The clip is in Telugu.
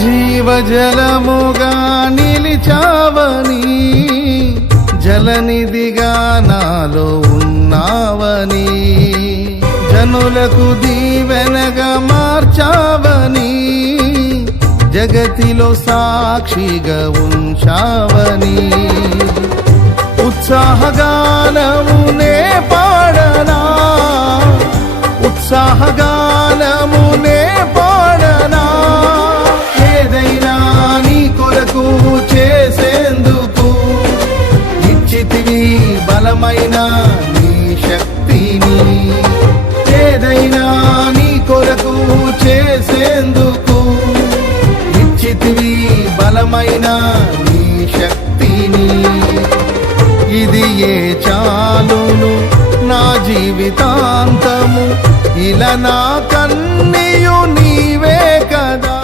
జీవజలముగా నిలిచావని, జలనిధిగా నాలో ఉన్నావని, జనులకు దీవెనగా మార్చావని, జగతిలో సాక్షిగా ఉంచావని, ఉత్సాహగానమునే పాడనా, ఉత్సాహగానమునే పాడనా, ఏదైనా నీ కొరకు చేసేందుకు ఇచ్చితివి బలమైన నీ శక్తిని, ఏదైనా నీ కొరకు చేసేందుకు ఇచ్చితివి బలమైన నీ శక్తిని, ఇది ఏ చాలును నా జీవితాంతము, ఇలా నా కన్నీయు నీవే కదా.